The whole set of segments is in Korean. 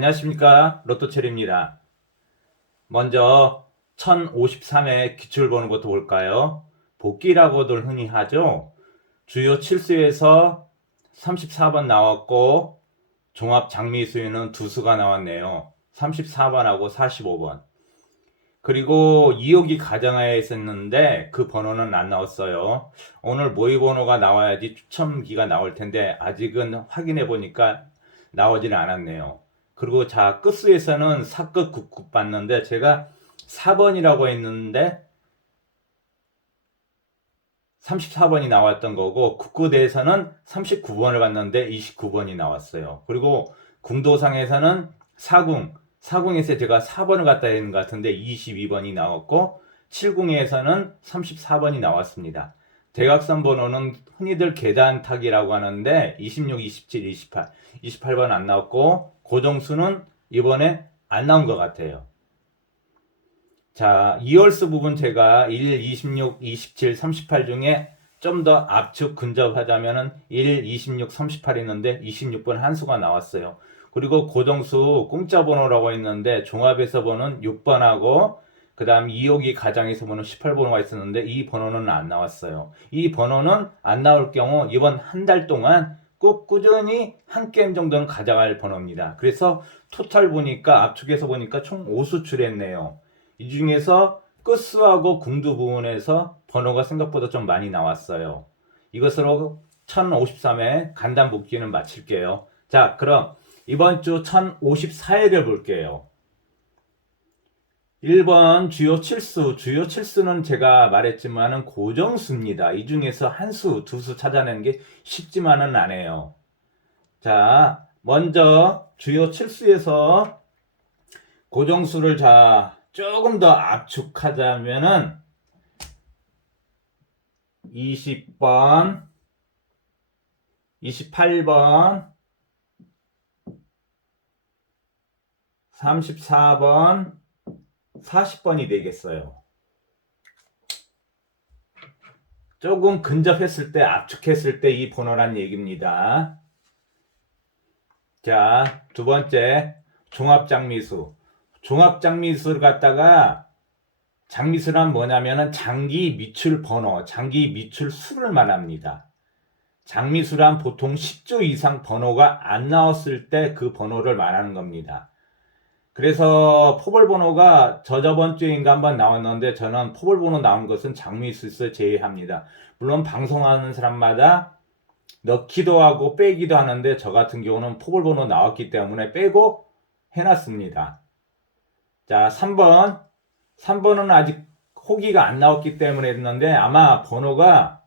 안녕하십니까, 로또체리입니다. 먼저 1053회 기출번호부터 볼까요? 복귀라고들 흔히 하죠. 주요 7수에서 34번 나왔고 종합 장미수에는 두 수가 나왔네요. 34번하고 45번. 그리고 2호기 가정하에 있었는데 그 번호는 안 나왔어요. 오늘 모의 번호가 나와야지 추첨기가 나올 텐데 아직은 확인해 보니까 나오지는 않았네요. 그리고 자, 끝수에서는 사끝 국급 봤는데 제가 4번이라고 했는데 34번이 나왔던 거고, 국구대에서는 39번을 봤는데 29번이 나왔어요. 그리고 궁도상에서는 사궁에서 제가 4번을 갖다 했는 것 같은데 22번이 나왔고, 7궁에서는 34번이 나왔습니다. 대각선 번호는 흔히들 계단타기라고 하는데 26, 27, 28, 28번 안 나왔고, 고정수는 이번에 안 나온 것 같아요. 자, 2월수 부분 제가 1, 26, 27, 38 중에 좀 더 압축 근접하자면은 1, 26, 38 있는데 26번 한 수가 나왔어요. 그리고 고정수 공짜 번호라고 했는데 종합에서 보는 6번하고 그 다음 2호기 가장에서 보는 18번호가 있었는데 이 번호는 안 나왔어요. 이 번호는 안 나올 경우 이번 한 달 동안 꼭 꾸준히 한 게임 정도는 가져갈 번호입니다. 그래서 토탈 보니까 압축해서 보니까 총 5수 출했네요. 이 중에서 끝수하고 궁두 부분에서 번호가 생각보다 좀 많이 나왔어요. 이것으로 1053회 간단 복기는 마칠게요. 자, 그럼 이번 주 1054회를 볼게요. 1번 주요 7수. 주요 7수는 제가 말했지만은 고정수입니다. 이 중에서 한 수, 두 수 찾아내는 게 쉽지만은 않아요. 자, 먼저 주요 7수에서 고정수를 조금 더 압축하자면은 20번, 28번, 34번, 40번이 되겠어요. 조금 근접했을 때, 압축했을 때 이 번호란 얘기입니다. 자, 두 번째, 종합장미수. 종합장미수를 갖다가 장미수란 뭐냐면은 장기 미출 번호, 장기 미출 수를 말합니다. 장미수란 보통 10조 이상 번호가 안 나왔을 때 그 번호를 말하는 겁니다. 그래서 포벌번호가 저번 주인가 한번 나왔는데 저는 포벌번호 나온 것은 장미수에서 제외합니다. 물론 방송하는 사람마다 넣기도 하고 빼기도 하는데 저 같은 경우는 포벌번호 나왔기 때문에 빼고 해놨습니다. 자, 3번. 3번은 아직 호기가 안 나왔기 때문에 했는데 아마 번호가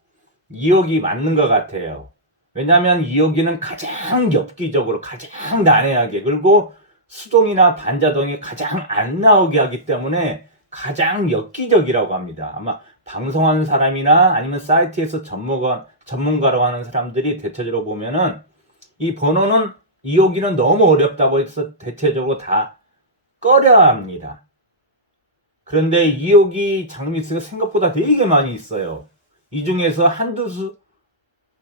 2호기 맞는 것 같아요. 왜냐하면 2호기는 가장 엽기적으로 가장 난해하게 그리고 수동이나 반자동이 가장 안 나오게 하기 때문에 가장 엽기적이라고 합니다. 아마 방송하는 사람이나 아니면 사이트에서 전문가라고 하는 사람들이 대체적으로 보면은 이 번호는 2호기는 너무 어렵다고 해서 대체적으로 다 꺼려 합니다. 그런데 2호기 장미수가 생각보다 되게 많이 있어요. 이 중에서 한두 수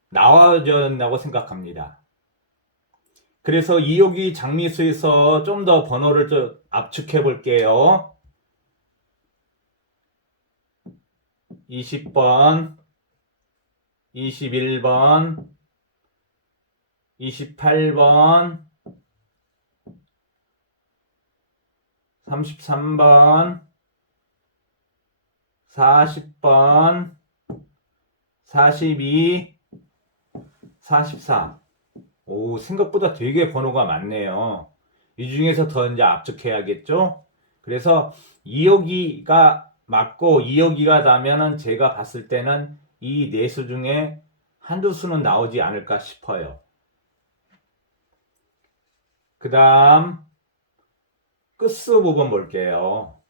나와야 한다고 생각합니다. 그래서 2호기 장미수에서 좀 더 번호를 좀 압축해 볼게요. 20번, 21번, 28번, 33번, 40번, 42, 44. 오, 생각보다 되게 번호가 많네요. 이 중에서 더 이제 압축해야겠죠? 그래서 2호기가 맞고 2호기가 나면은 제가 봤을 때는 이 네 수 중에 한두 수는 나오지 않을까 싶어요. 그 다음 끝수 부분 볼게요.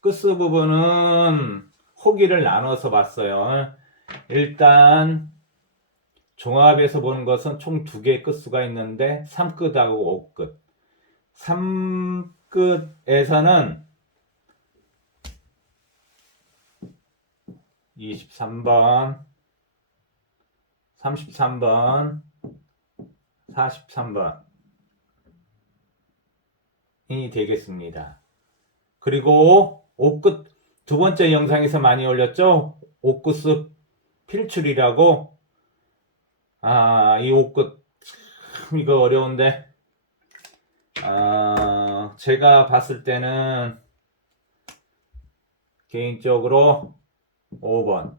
끝수 부분은 호기를 나눠서 봤어요. 일단 종합에서 보는 것은 총 두 개의 끝수가 있는데 3끝하고 5끝. 3끝에서는 23번, 33번, 43번. 되겠습니다. 그리고 옷끝 두 번째 영상에서 많이 올렸죠? 옷끝 필출이라고. 이 옷끝 참 이거 어려운데. 제가 봤을 때는 개인적으로 5번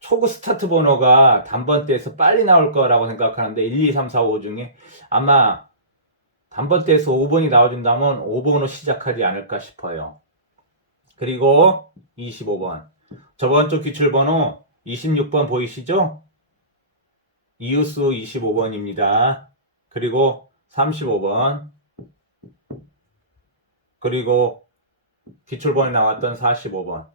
초구 스타트 번호가 단번대에서 빨리 나올 거라고 생각하는데 1, 2, 3, 4, 5 중에 아마 단번대에서 5번이 나와준다면 5번으로 시작하지 않을까 싶어요. 그리고 25번 저번 주 기출번호 26번 보이시죠? 이웃수 25번입니다. 그리고 35번 그리고 기출번호에 나왔던 45번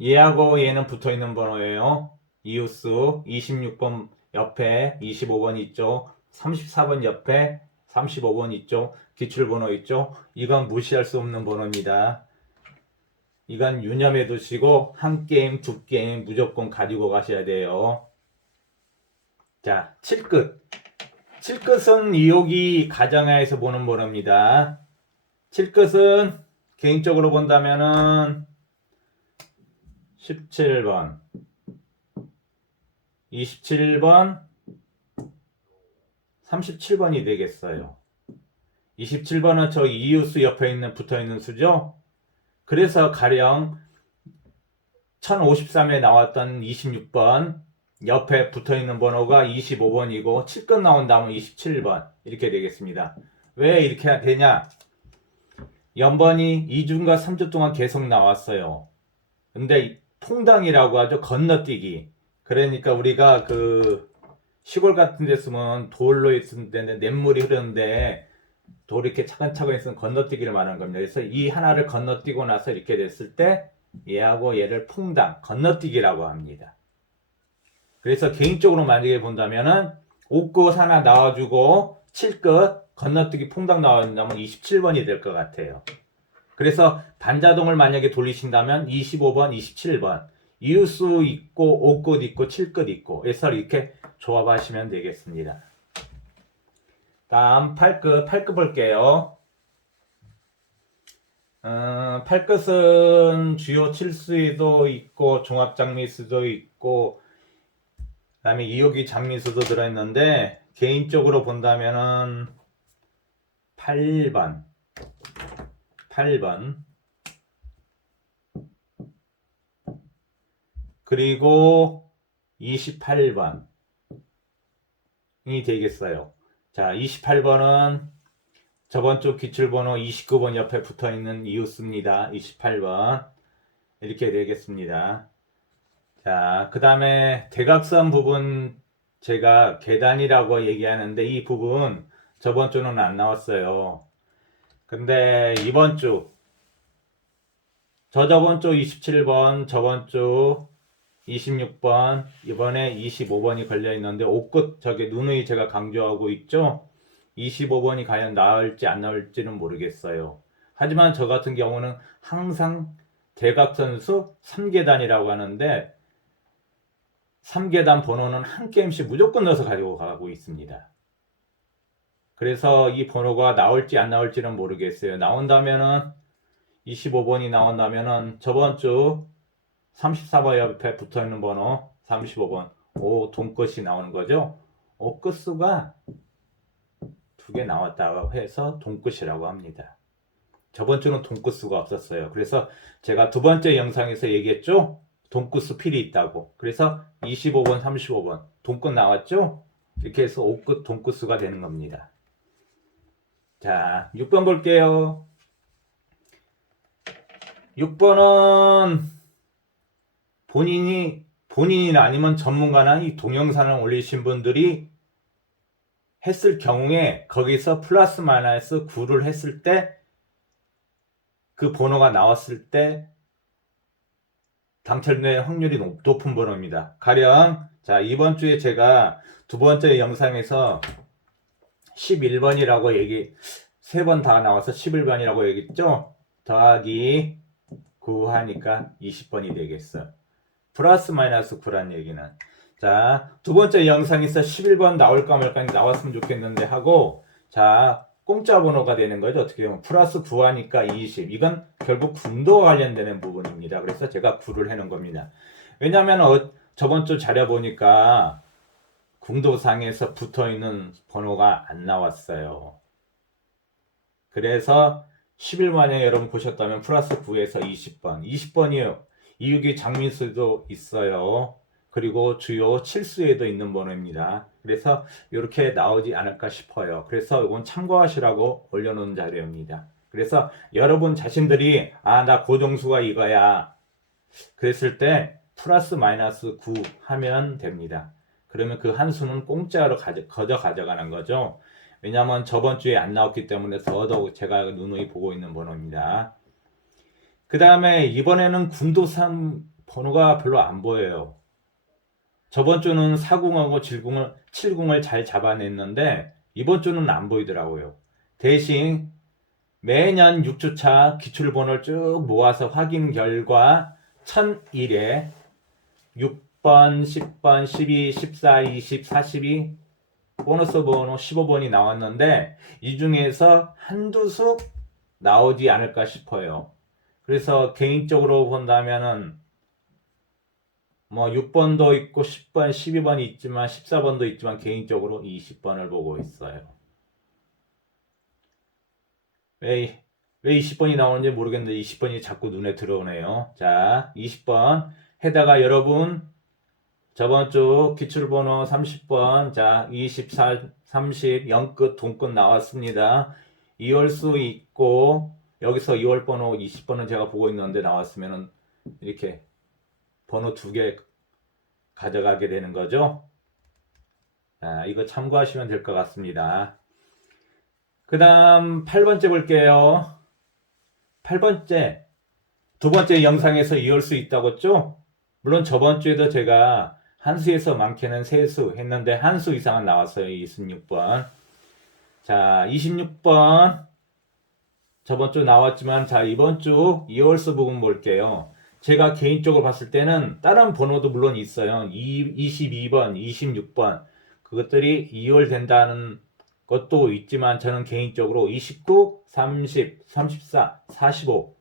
얘하고 얘는 붙어있는 번호예요. 이웃수 26번 옆에 25번 있죠. 34번 옆에 35번 있죠. 기출번호 있죠. 이건 무시할 수 없는 번호입니다. 이건 유념해 두시고 한 게임, 두 게임 무조건 가지고 가셔야 돼요. 자, 7끝. 7끝은 이호기 가정하에서 보는 번호입니다. 7끝은 개인적으로 본다면은 17번, 27번, 37번이 되겠어요. 27번은 저 이웃수 옆에 있는 붙어있는 수죠. 그래서 가령 1053에 나왔던 26번 옆에 붙어있는 번호가 25번이고 7끝 나온다면 27번 이렇게 되겠습니다. 왜 이렇게 되냐? 연번이 2주인가 3주 동안 계속 나왔어요. 근데 통당이라고 하죠. 건너뛰기. 그러니까 우리가 그 시골 같은 데 있으면 돌로 있을 때는 냇물이 흐르는데 돌 이렇게 차근차근 있으면 건너뛰기를 말하는 겁니다. 그래서 이 하나를 건너뛰고 나서 이렇게 됐을 때 얘하고 얘를 퐁당, 건너뛰기라고 합니다. 그래서 개인적으로 만약에 본다면은 5끝 하나 나와주고 7끝 건너뛰기 퐁당 나와준다면 27번이 될 것 같아요. 그래서 반자동을 만약에 돌리신다면 25번, 27번 이웃수 있고 5끝 있고 7끝 있고 그래서 이렇게 조합하시면 되겠습니다. 다음 8끝 볼게요. 8끝은 주요 칠수도 있고 종합장미수도 있고 그 다음에 이호기 장미수도 들어있는데 개인적으로 본다면은 8번 그리고 28번이 되겠어요. 자, 28번은 저번주 기출번호 29번 옆에 붙어있는 이웃수입니다. 28번 이렇게 되겠습니다. 자, 그 다음에 대각선 부분 제가 계단이라고 얘기하는데 이 부분 저번주는 안 나왔어요. 근데 이번주 저번주 27번 저번주 26번 이번에 25번이 걸려있는데 5끝 저게 누누이 제가 강조하고 있죠. 25번이 과연 나올지 안 나올지는 모르겠어요. 하지만 저 같은 경우는 항상 대각선수 3계단이라고 하는데 3계단 번호는 한 게임씩 무조건 넣어서 가지고 가고 있습니다. 그래서 이 번호가 나올지 안 나올지는 모르겠어요. 나온다면은 25번이 나온다면은 저번주 34번 옆에 붙어있는 번호 35번 동끝이 나오는 거죠. 끝수가 2개 나왔다고 해서 동끝이라고 합니다. 저번주는 동끝수가 없었어요. 그래서 제가 두 번째 영상에서 얘기했죠. 동끝수 필이 있다고. 그래서 25번 35번 동끝 나왔죠. 이렇게 해서 5끝 동끝수가 되는 겁니다. 자, 6번 볼게요. 6번은 본인이나 아니면 전문가나 이 동영상을 올리신 분들이 했을 경우에 거기서 플러스 마이너스 9를 했을 때 그 번호가 나왔을 때 당첨될 확률이 높은 번호입니다. 가령 자 이번 주에 제가 두 번째 영상에서 11번이라고 세 번 다 나와서 11번이라고 얘기했죠. 더하기 9 하니까 20번이 되겠어. 플러스 마이너스 9란 얘기는. 자, 두 번째 영상에서 11번 나올까 말까 나왔으면 좋겠는데 하고 자 공짜 번호가 되는 거죠. 어떻게 보면 플러스 9하니까 20. 이건 결국 군도와 관련되는 부분입니다. 그래서 제가 9를 해놓은 겁니다. 왜냐하면 저번 주 자료 보니까 궁도상에서 붙어있는 번호가 안 나왔어요. 그래서 10일만에 여러분 보셨다면 플러스 9에서 20번. 20번이요. 이육이 장민수도 있어요. 그리고 주요 7수에도 있는 번호입니다. 그래서 이렇게 나오지 않을까 싶어요. 그래서 이건 참고하시라고 올려놓은 자료입니다. 그래서 여러분 자신들이 나 고정수가 이거야. 그랬을 때 플러스 마이너스 9 하면 됩니다. 그러면 그 한 수는 공짜로 거저 가져가는 거죠. 왜냐하면 저번 주에 안 나왔기 때문에 더더욱 제가 누누이 보고 있는 번호입니다. 그 다음에 이번에는 군도3 번호가 별로 안 보여요. 저번 주는 40하고 70을 잘 잡아냈는데 이번 주는 안 보이더라고요. 대신 매년 6주차 기출번호를 쭉 모아서 확인 결과 1001에 6번, 10번, 12, 14, 20, 42 보너스 번호 15번이 나왔는데 이 중에서 한두 수 나오지 않을까 싶어요. 그래서 개인적으로 본다면은 뭐 6번도 있고 10번, 12번이 있지만 14번도 있지만 개인적으로 20번을 보고 있어요. 왜 20번이 나오는지 모르겠는데 20번이 자꾸 눈에 들어오네요. 자, 20번 해다가 여러분 저번 주 기출번호 30번, 자, 24, 30, 0끝, 동끝 나왔습니다. 2월 수 있고, 여기서 2월 번호 20번은 제가 보고 있는데 나왔으면은 이렇게 번호 2개 가져가게 되는 거죠. 자, 이거 참고하시면 될 것 같습니다. 그 다음 8번째 볼게요. 8번째. 두 번째 영상에서 2월 수 있다고 했죠? 물론 저번 주에도 제가 한 수에서 많게는 세 수 했는데 한 수 이상은 나왔어요. 26번. 자, 26번. 저번 주 나왔지만, 자, 이번 주 2월 수 부분 볼게요. 제가 개인적으로 봤을 때는 다른 번호도 물론 있어요. 22번, 26번. 그것들이 2월 된다는 것도 있지만 저는 개인적으로 29, 30, 34, 45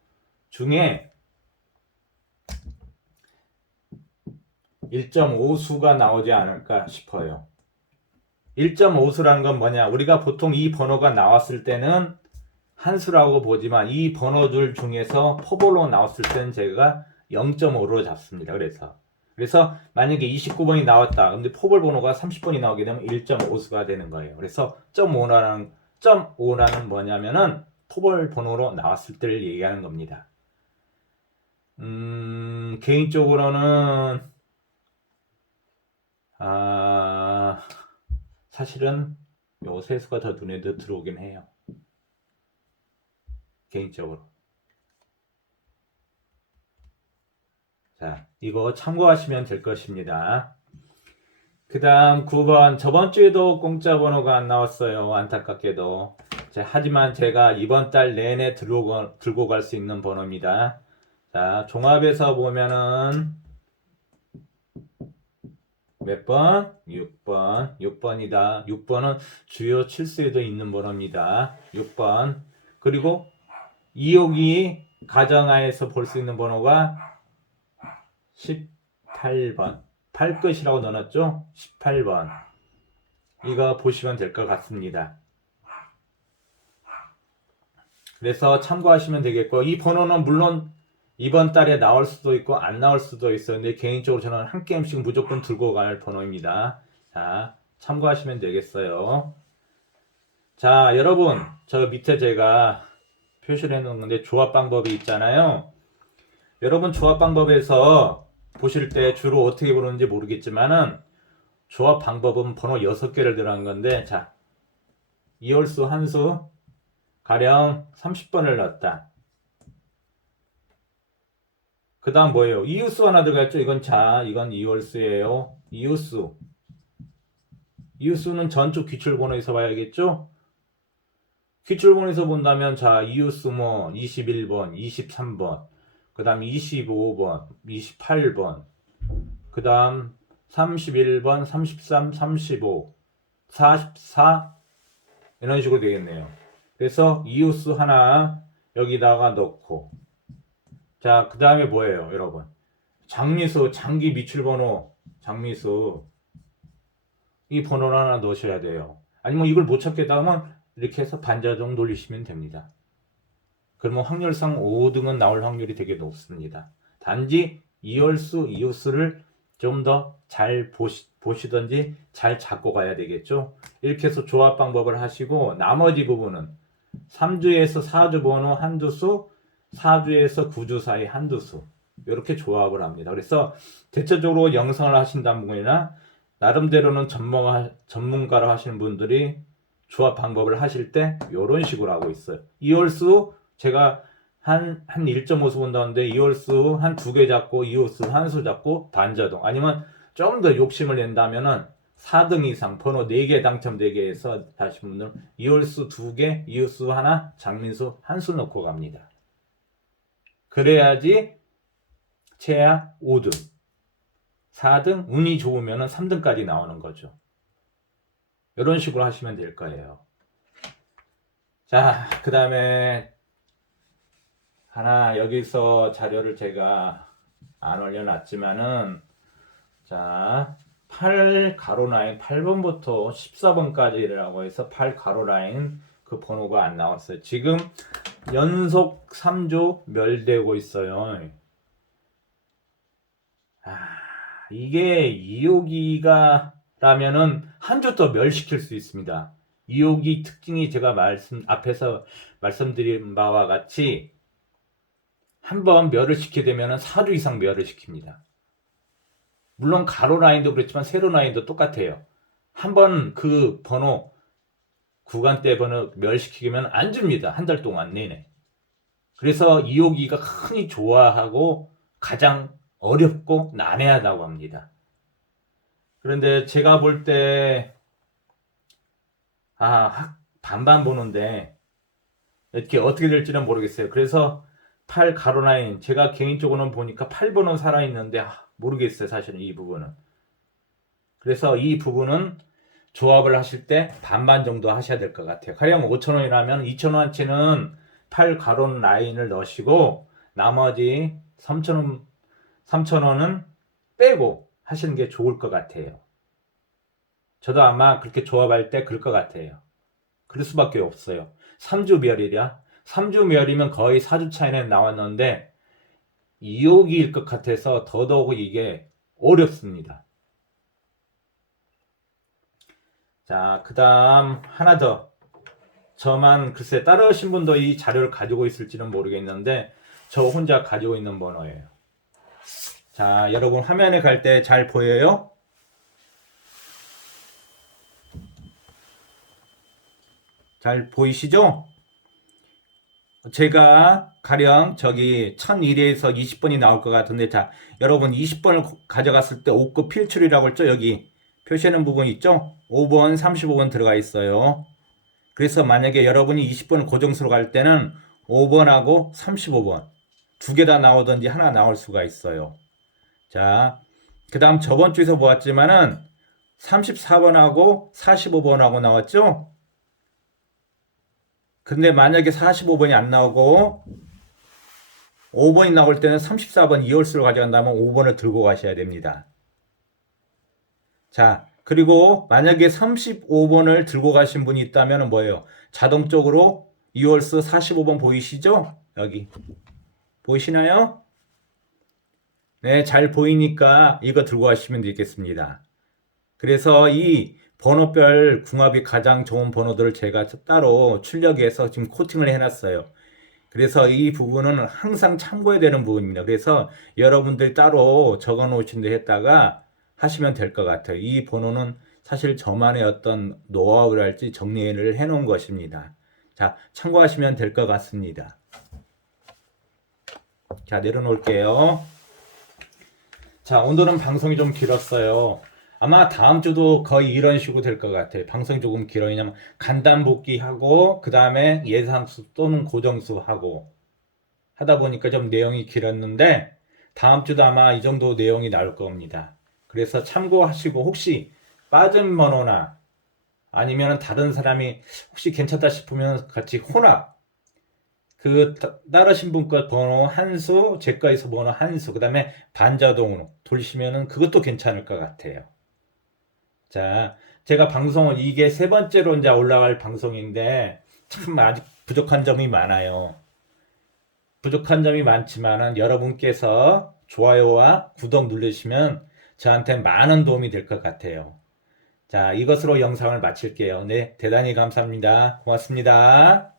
중에 1.5수가 나오지 않을까 싶어요. 1.5수라는 건 뭐냐? 우리가 보통 이 번호가 나왔을 때는 한 수라고 보지만 이 번호들 중에서 포볼로 나왔을 때는 제가 0.5로 잡습니다. 그래서 만약에 29번이 나왔다. 근데 포볼 번호가 30번이 나오게 되면 1.5수가 되는 거예요. 그래서 0.5라는 뭐냐면은 포볼 번호로 나왔을 때를 얘기하는 겁니다. 개인적으로는 사실은 요 세수가 더 눈에 들어오긴 해요. 개인적으로. 자, 이거 참고하시면 될 것입니다. 그 다음 9번. 저번 주에도 공짜 번호가 안 나왔어요. 안타깝게도. 자, 하지만 제가 이번 달 내내 들고 갈 수 있는 번호입니다. 자, 종합에서 보면은 몇 번? 6번. 6번이다. 6번은 주요 7수에도 있는 번호입니다. 6번. 그리고 2호기 가정하에서 볼 수 있는 번호가 18번. 8끝이라고 넣어놨죠? 18번. 이거 보시면 될 것 같습니다. 그래서 참고하시면 되겠고, 이 번호는 물론 이번 달에 나올 수도 있고 안 나올 수도 있어요. 근데 개인적으로 저는 한 게임씩 무조건 들고 갈 번호입니다. 자, 참고하시면 되겠어요. 자, 여러분, 저 밑에 제가 표시를 해놓은 건데 조합 방법이 있잖아요. 여러분 조합 방법에서 보실 때 주로 어떻게 보는지 모르겠지만은 조합 방법은 번호 6개를 들어간 건데, 자, 이월수 한 수 가령 30번을 넣었다. 그 다음 뭐예요? 이웃수 하나 들어갔죠? 이건 이월수예요. 이웃수는 전주 기출번호에서 봐야겠죠? 기출번호에서 본다면 이웃수 뭐 21번, 23번, 그 다음 25번, 28번, 그 다음 31번, 33, 35, 44 이런 식으로 되겠네요. 그래서 이웃수 하나 여기다가 넣고, 자, 그 다음에 뭐예요, 여러분? 장미수, 장기 미출번호, 장미수. 이 번호를 하나 넣으셔야 돼요. 아니면 이걸 못 찾겠다 하면 이렇게 해서 반자동 돌리시면 됩니다. 그러면 확률상 5등은 나올 확률이 되게 높습니다. 단지 이열수, 이웃수를 좀 더 잘 보시던지 잘 잡고 가야 되겠죠. 이렇게 해서 조합 방법을 하시고, 나머지 부분은 3주에서 4주 번호 한두 수, 4주에서 9주 사이 한두 수, 이렇게 조합을 합니다. 그래서 대체적으로 영상을 하신다는 분이나 나름대로는 전문가로 하시는 분들이 조합 방법을 하실 때 이런 식으로 하고 있어요. 이월수 제가 한 1.5수 본다는데 이월수 한 2개 잡고 이월수 한 수 잡고 반자동, 아니면 좀 더 욕심을 낸다면은 4등 이상 번호 4개 당첨되게 해서 하신 분들은 이월수 2개, 이월수 하나, 장민수 한 수 넣고 갑니다. 그래야지 최하 5등, 4등, 운이 좋으면 3등까지 나오는 거죠. 이런 식으로 하시면 될 거예요. 자, 그 다음에 하나 여기서 자료를 제가 안 올려놨지만은, 자, 8 가로 라인 8번부터 14번까지라고 해서 8 가로 라인 그 번호가 안 나왔어요. 지금 연속 3조 멸되고 있어요. 이게 2호기가 라면은 한 주 더 멸시킬 수 있습니다. 2호기 특징이 제가 앞에서 말씀드린 바와 같이 한번 멸을 시키게 되면 4주 이상 멸을 시킵니다. 물론 가로 라인도 그렇지만 세로 라인도 똑같아요. 한번 그 번호, 구간대 번호 멸시키면 안 줍니다. 한 달 동안 내내. 그래서 2호기가 흔히 좋아하고 가장 어렵고 난해하다고 합니다. 그런데 제가 볼 때 반반 보는데 이렇게 어떻게 될지는 모르겠어요. 그래서 8 가로 라인, 제가 개인적으로는 보니까 8번은 살아있는데 모르겠어요, 사실은 이 부분은. 그래서 이 부분은 조합을 하실 때 반반 정도 하셔야 될 것 같아요. 가령 5,000원이라면 2,000원어치는 8 가로 라인을 넣으시고 나머지 3,000원은 빼고 하시는 게 좋을 것 같아요. 저도 아마 그렇게 조합할 때 그럴 것 같아요. 그럴 수밖에 없어요. 3주 멸이랴? 3주 멸이면 거의 4주 차이에 나왔는데 2호기일 것 같아서 더더욱 이게 어렵습니다. 자, 그 다음 하나 더. 저만 글쎄 따르신 분도 이 자료를 가지고 있을지는 모르겠는데 저 혼자 가지고 있는 번호예요. 자, 여러분 화면에 갈 때 잘 보여요? 잘 보이시죠? 제가 가령 저기 1001에서 20번이 나올 것 같은데, 자, 여러분 20번을 가져갔을 때 5급 필출이라고 했죠? 여기 표시하는 부분 있죠? 5번, 35번 들어가 있어요. 그래서 만약에 여러분이 20번을 고정수로 갈 때는 5번하고 35번 두 개 다 나오든지 하나 나올 수가 있어요. 자, 그 다음 저번 주에서 보았지만은 34번하고 45번하고 나왔죠? 근데 만약에 45번이 안 나오고 5번이 나올 때는 34번 이월수를 가져간다면 5번을 들고 가셔야 됩니다. 자, 그리고 만약에 35번을 들고 가신 분이 있다면 뭐예요? 자동적으로 이월수 45번 보이시죠? 여기 보이시나요? 네, 잘 보이니까 이거 들고 가시면 되겠습니다. 그래서 이 번호별 궁합이 가장 좋은 번호들을 제가 따로 출력해서 지금 코팅을 해놨어요. 그래서 이 부분은 항상 참고해야 되는 부분입니다. 그래서 여러분들 따로 적어 놓으신 데 했다가 하시면 될 것 같아요. 이 번호는 사실 저만의 어떤 노하우랄지 정리를 해 놓은 것입니다. 자, 참고하시면 될 것 같습니다. 자, 내려놓을게요. 자, 오늘은 방송이 좀 길었어요. 아마 다음 주도 거의 이런 식으로 될 것 같아요. 방송이 조금 길어요. 왜냐면 간단 복귀하고 그 다음에 예상수 또는 고정수 하고 하다 보니까 좀 내용이 길었는데 다음 주도 아마 이 정도 내용이 나올 겁니다. 그래서 참고하시고 혹시 빠진 번호나 아니면 다른 사람이 혹시 괜찮다 싶으면 같이 혼합. 따르신 분 거 번호 한 수, 제 거에서 번호 한 수, 그 다음에 반자동으로 돌리시면은 그것도 괜찮을 것 같아요. 자, 제가 방송은 이게 세 번째로 이제 올라갈 방송인데 참 아직 부족한 점이 많아요. 부족한 점이 많지만은 여러분께서 좋아요와 구독 누르시면 저한테 많은 도움이 될 것 같아요. 자, 이것으로 영상을 마칠게요. 네, 대단히 감사합니다. 고맙습니다.